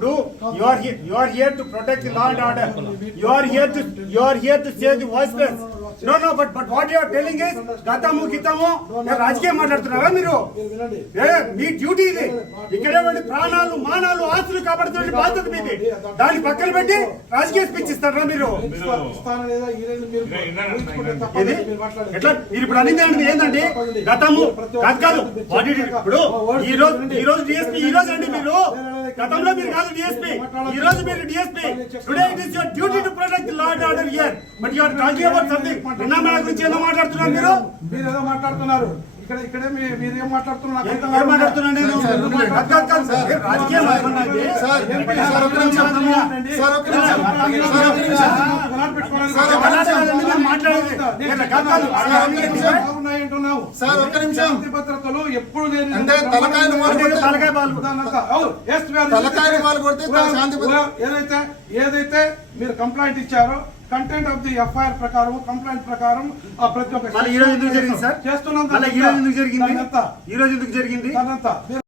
do. You are here. You are here to protect the law and order. You are here to. You are here to say the voiceless. No no but but what your telling is గతము గితము రాజకీయం మాట్లాడుతున్నారా మీరు? ఏ, మీ duty ఇది. ఇక్కడే ప్రాణాలు మానాలు ఆస్తులు కాపాడుతున్న బాధ్యత మీది. దాన్ని పక్కన పెట్టి రాజకీయ స్పీచ్ ఇస్తారా మీరు? ఇది ఎట్లా? మీరు ఇప్పుడు అనేది ఏంటి ఏంటండి గతము కాదు కాదు ఇప్పుడు ఈ రోజు ఈ రోజు డిఎస్పీ ఈ రోజు అండి మీరు. గతంలో మీరు కాదు డిఎస్పీ ఈ రోజు మీరు DSP today it is your duty to protect law and order here but you are talking about something విన్నామా గురించి ఏదో మాట్లాడుతున్నారు మీరు? మీరు ఏదో మాట్లాడుతున్నారు. ఇక్కడ ఇక్కడే మీరు ఏం మాట్లాడుతున్నారు? ఏం. మాట్లాడుతున్నాను నేను సార్. రాజకీయం ఒక్క నిమిషం. భద్రతలు ఎప్పుడు అంటే తలకాయలు తలకాయ తలకాయలు కొడితే ఏదైతే ఏదైతే మీరు కంప్లైంట్ ఇచ్చారో కంటెంట్ ఆఫ్ ది ఎఫ్ఐఆర్ ప్రకారం కంప్లైంట్ ప్రకారం ఆ ప్రతి ఒక్క మళ్ళీ ఈ రోజు ఎందుకు జరిగింది సార్? చేస్తున్నాం. మళ్ళీ ఈ రోజు ఎందుకు జరిగింది?